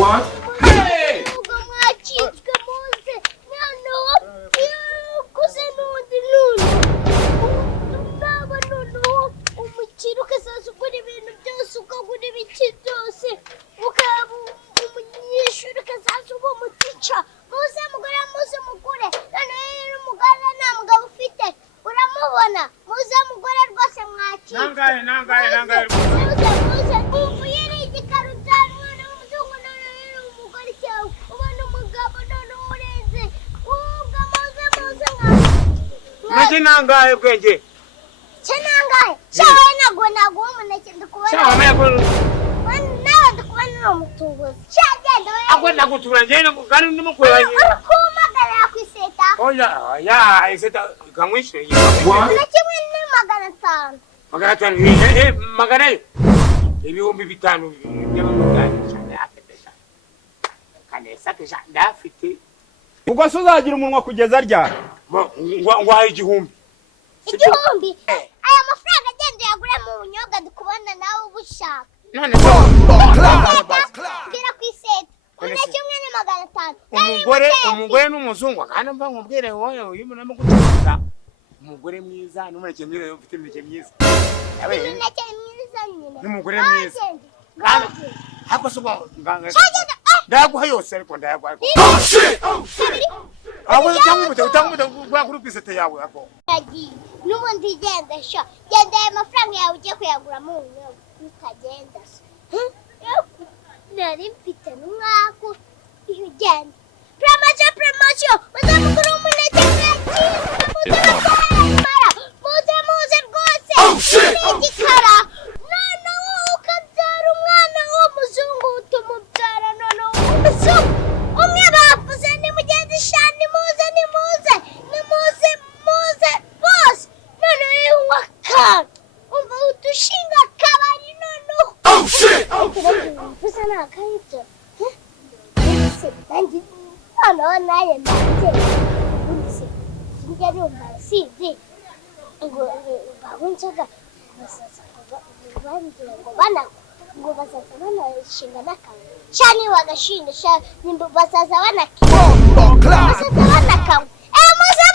What? Hey! Nangaye bwenge. Chenangaye. Shawe nago umuneke ndikubona. Shawe mayakuru. Nawe ndikubona umutunguzi. Shagenda we. Agwenda gutura njye ngani ndimo kwanya. Kumagara kwiseta. Oya, ya, iseta kamwishe. What? Nakimwe ni magana 5. Magana. Ibihumbi 5 by'amagana cyane afetesha. Kanesa kesha ndafite. Ubwo suzagira umunwa kugeza ryari? Ngwa igihumbi. Igihumbi. Aya mafaranga agenda yagura mu bunyobwa dukubona nawe ubushaka. None so. Gira kwiseta. Nakimwe ni 500. Umugore n'umuzungu kandi mva nkubwire wowe uyu munamo gutuza. Umugore mwiza n'umuneke mwiza ufite imineke myiza. Imineke myiza nyine. N'umugore mwiza. Hako suko nganga. Ndaguha yose ariko ndayaguha. Oh shit! Oh shit! Abo utamubita kwa kuri kwisete yawe ako. N'ubundi genda sha. Genda amafaranga yawe ugiye kuyagura mu bunyobwa. Utagenda. Nari mfite n'umwako igenda. Promotion. Bazamukuru umuneke muze rwose. Igikara. None ukabyara umwana w'umuzungu utumubyara none umuzungu. Umwe bavuze ni mugenzi shani muze bose. None waka. Umva udushinga kabari none. Oh shit! Oh Fusa na kaito. Nangi naye ndate. Ngeri umbasidi. Babunchaga basasa ngo basaza bana shinga nakanga. Chani wagashinga sha nimba basaza bana kibo. Basaza bana kanga. Muze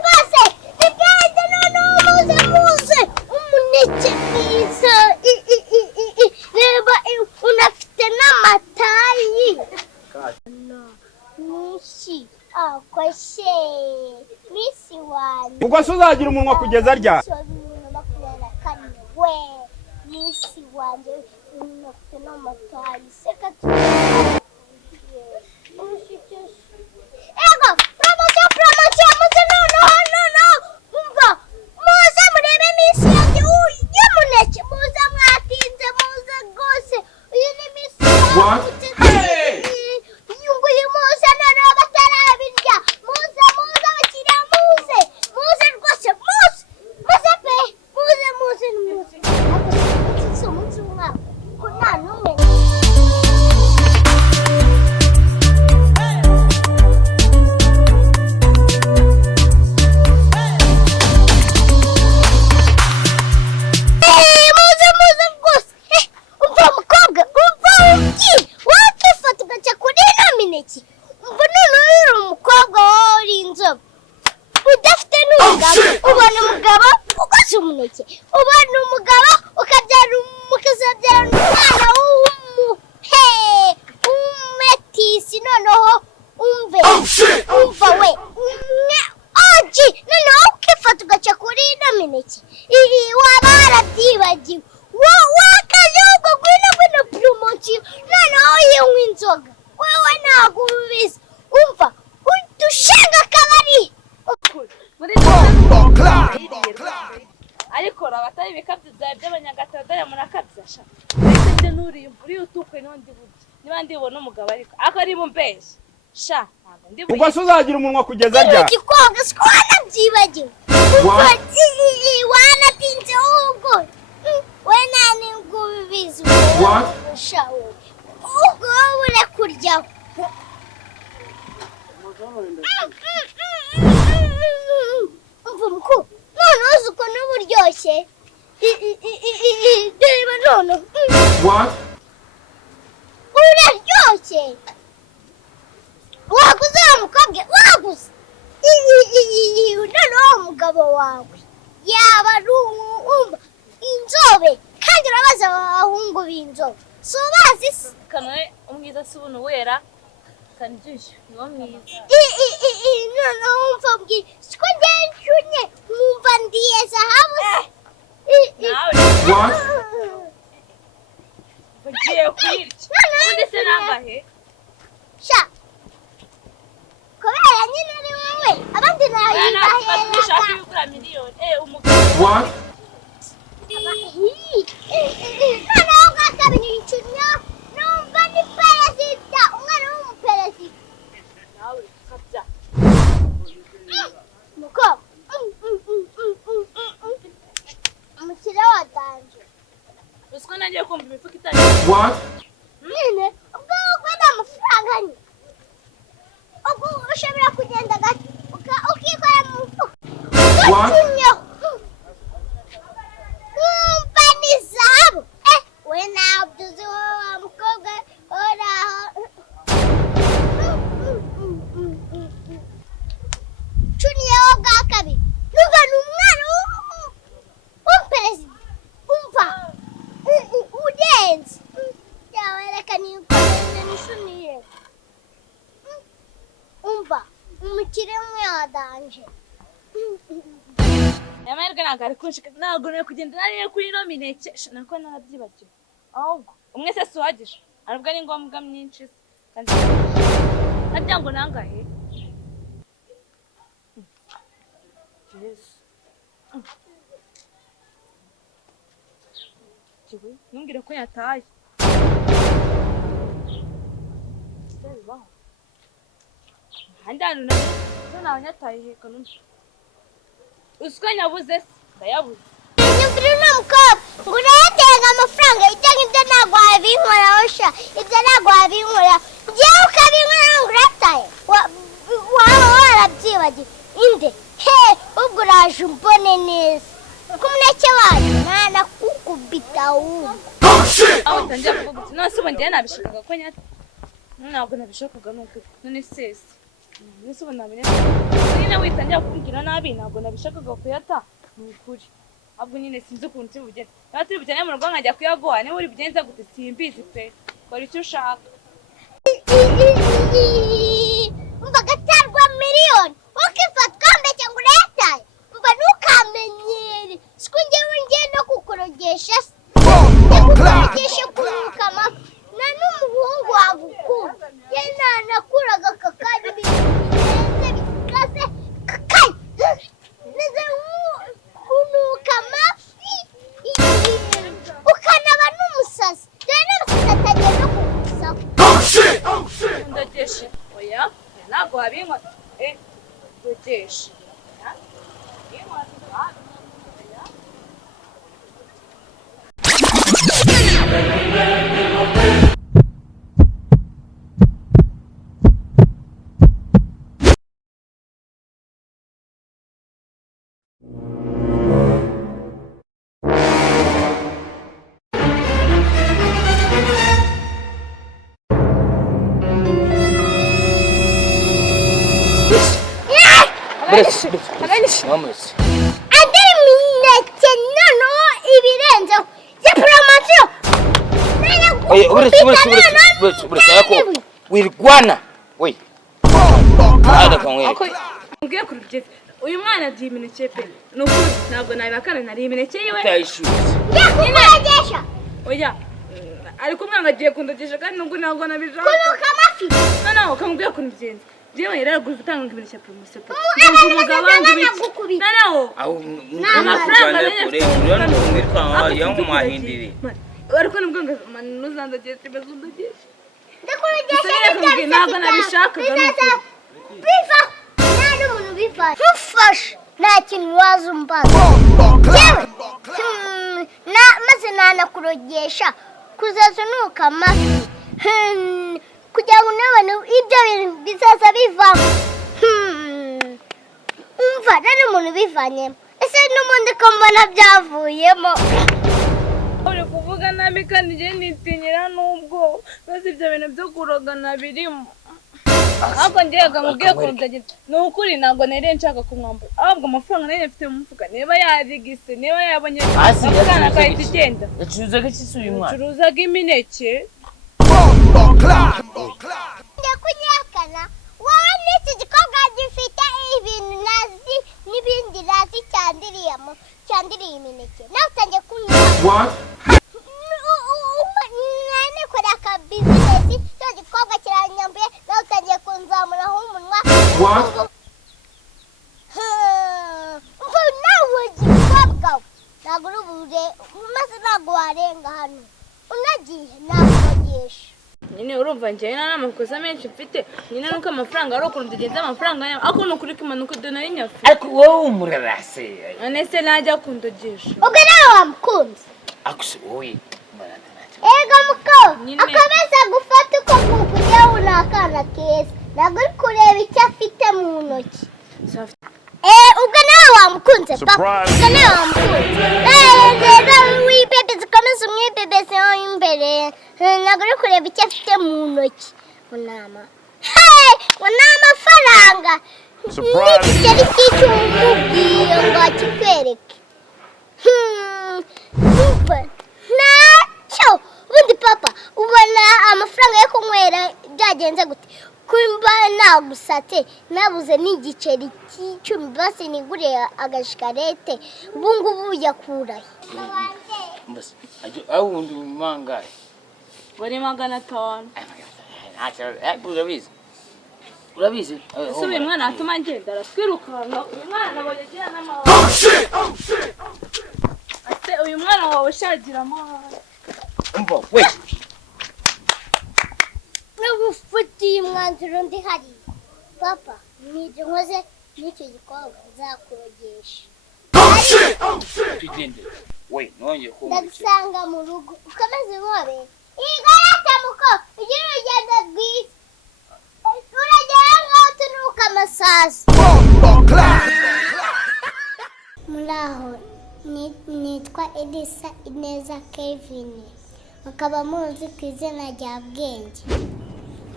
ngose. Igende muze. Umuneke mwiza. Reba unafite n'amatayi. Nishi akwashe. Nisi wani. Ubwo suzagira umunwa kugeza ryari? We nisi wanje unafite n'amatayi. Seka tu. Ego, promotion muze no. Umva. Muze murebe nisi yanjye y'umuneke. Muze mwatinze muze gose. Uyu ni misi. What? Hey! Yunguye muze none batarabirya. Muze bakira muze rwose muze pe. Muze. Ako muze umwaka. Kuna numwe. Ubona umugabo ukazabyara umwana w'umetisi noneho umva we oji noneho ukifata ugaca kuri ino mineke waba warabyibagiwe wakaje ubwo gwino promotion noneho yinywa inzoga wewe ntabwo ubizi umva udushinga kabari ariko rabatari bikabyo by'abanyagatado ya murakabzasha ndetse nuri uri utukwe n'undi buryo niba ndibona umugabo ariko akari bumbeshe sha ntabwo ndi ubwo suzagira umunwa kugeza ryari igikoga skwana byibagiwe wanatinze ubwo we nani ngubizi sha ubwo ure kurya mvumku none uzuko n'uburyoshye deba none What? uraryoshye waguze umukobwa waguze noneho umugabo wawe yaba ari inzobe kandi urabaza abahungu b'inzobe si ubazi se kanoye umwiza si ubuno wera kandi byinshi niwo mwiza noneho wumva mbwira siko ngenshunye mwumva ndiye zahabu nawe What? ugiye kwirya ubundi se nangahe sha kubera nyine ari wowe abandi nashaka nayibahera yugura miliyoni umugabo What? noneho bwa kabiri nshunya numva ni perezida umwana w'umuperezida nawe kabya mukobwa umukire wa danje usiko nagiye kumva imifuka itari What? nyine ubwo ugwada amafaranga nye ubwo ushobora kugenda gake ukikora mu mufuka What? gatunyeho wumva ni zahabu we ntabwo uzi wowe wa mukobwa uraho cuniyeho bwa kabiri numva ni umwana w'umuperezida umva udenze yawerekana ibikorwa n'ishuniye umva umukire umwe wadanje amahirwe ntabwo ari kunshika ntabwo nari kugenda nariye kuri ino mineke nako narabyibagiwe ahubwo umwe se si uhagije aribwo ari ngombwa myinshi se kandi harya ngo nangahe Yesu kiwe ntumbwire ko yataye se bibaho ahandi hantu nawe yataye heka n'umwe usiko nyabuze se ndayabuze nyumvira uno mukobwa ngo urayatega amafaranga itanga ibyo ntabwo wabinkoraho sha ibyo ntabwo wabinkoraho njyewe ukabinkoraho ngo urataye waba warabyibagiwe inde ubwo uraje umbone neza ko umuneke wacu ntanakukubita wumva aho utangiye kuvuga uti none se ubu njyewe nabishakaga ko nyata ntabwo nabishakaga ni ukuri none sese none se ubu namenye nyine witangira kumbwira nabi ntabwo nabishakaga kuyata ni ukuri ahubwo nyine sinzi ukuntu turi bugende niba turi bugende mu rugo nkajya kuyaguha niba uri bugenze gute simbizi pe kora icyo ushaka umva gatarwa miliyoni ukifatwa mbese ngo urayataye umva ntukamenyere siko njyewe ngiye no kukorogesha se kukorogesha kunuka amafi nta n'umuhungu wagukunda ye nanakuraga kakari birenze bikaze kakari neze kunuka amafi ukanaba n'umusazi dore n'umusazi atagiye no kugusaho ndogeshe oya ntabwo wabinkwa ndogeshe Adere mineke noneho ibirenzeho ya poromosiyo wirwana we mbwiye ku rugezi uyu mwana agiye imineke pe ni ukuri ntabwo nabibakana nari imineke yiwe yakukuragesha oya ariko umwana agiye kundogesha kandi nubwo ntabwo nabishaka kunuka amafi noneho ukamubwira ukuntu bigenze njyewe rero guza utanga imineke poromosiyo pe umugabo wanjye amafaranga yamumahindiri ariko nubwo nuzandagiye kimeze undogesha ndakurogesha ntabwo nabishakaga biva nta n'umuntu biva ntufashe nta kintu waza umbaza yewe maze nanakurogesha kuzaza unuka amafi kugira ngo unabone ibyo bintu bizaza bivamo umva nta n'umuntu ubivanyemo ese n'ubundi ko mbona byavuyemo uri kuvuga mvuga nabi kandi njye nitinyira n'ubwo maze ibyo bintu byo kurogana birimo ahubwo njyega mubwiye ko ndagenda ni ukuri ntabwo nari nshaka kumwambura ahubwo amafaranga nari mfite mu mufuka niba yarigise niba yabonye akana kahita igenda yacuruzaga iki se uyu mwana yacuruzaga imineke njya kunyakana wowe n'iki gikorwa gifite ibintu nazi n'ibindi nazi cyandiriye imineke nawe utangiye kunywa What? nane kora ka business cyo gikorwa kiranyambuye nawe utangiye kunzamuraho umunwa What? mvu nawe gikorwa ntabwo uri bure maze ntabwo warenga hano unagiye nakurogesha nyine urumva njye nta makosa menshi mfite nyine nuko amafaranga ari ukuntu tugenza amafaranga yawe ako ni ukuri ko impanuka dona y'inyafu ariko wowe umurarase none se najya kundogesha ubwo nawe wamukunze akuse wowe ega muko Nyine. akomeza gufata uko kukugira ngo ni akana keza ntabwo uri kureba icyo afite mu ntoki ubwo nawe wamukunze papa ubwo nawe wamukunze rero wibebeze ukomeze umwibebezeho imbere ntabwo uri kureba icyo afite mu ntoki unama ngo ni amafaranga n'igiceri cy'umubwiye ngo akikwereke ntacyo ubundi papa ubona amafaranga yo kunywera byagenze gute kumba nagusate nabuze n'igiceri cy'icumi basi niguriye agashikarete ubu ngubu yakurahe mbese aho undi mangaye bari 500 urabizi ese uyu mwana atuma agenda aratwirukanka uyu mwana nabonye agira n'amahoro Oh shit! Oh shit! ase uyu mwana wawe ushagira amahoro umva we n'ubufitiye umwanzuro ndi hariya papa nibyo nkoze n'icyo gikorwa nzakurogesha Oh shit! Oh shit! tugende we nongeye kumva ndagusanga mu rugo ukomeze inkobe igarata muko ugira urugendo rwiza uragera ngaho tunuka amasazi muraho nitwa Elisa Ineza Kevin mukaba muzi ku izina rya Bwenge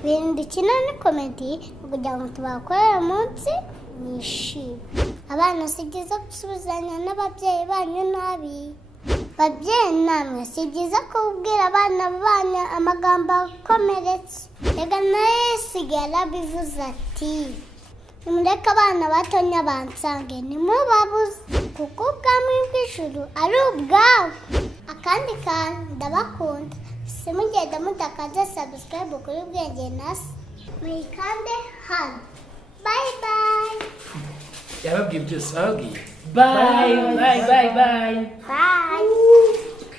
ibintu dukina ni komedi kugira ngo tubakorere munsi nishime abana si byiza gusubizanya n'ababyeyi banyu nabi babyeyi namwe si byiza kubwira abana banyu amagambo akomeretse rega nawe sigara bivuze ati nimureke abana batonya bansange nimubabuze kuko ubwami bw'ijuru ari ubwabo akandi kantu ndabakunda simugenda mutakaze subscribe kuri Bwenge nasi muyikande hano bye bye yababwiye byose bababwiye bye bye bye bye bye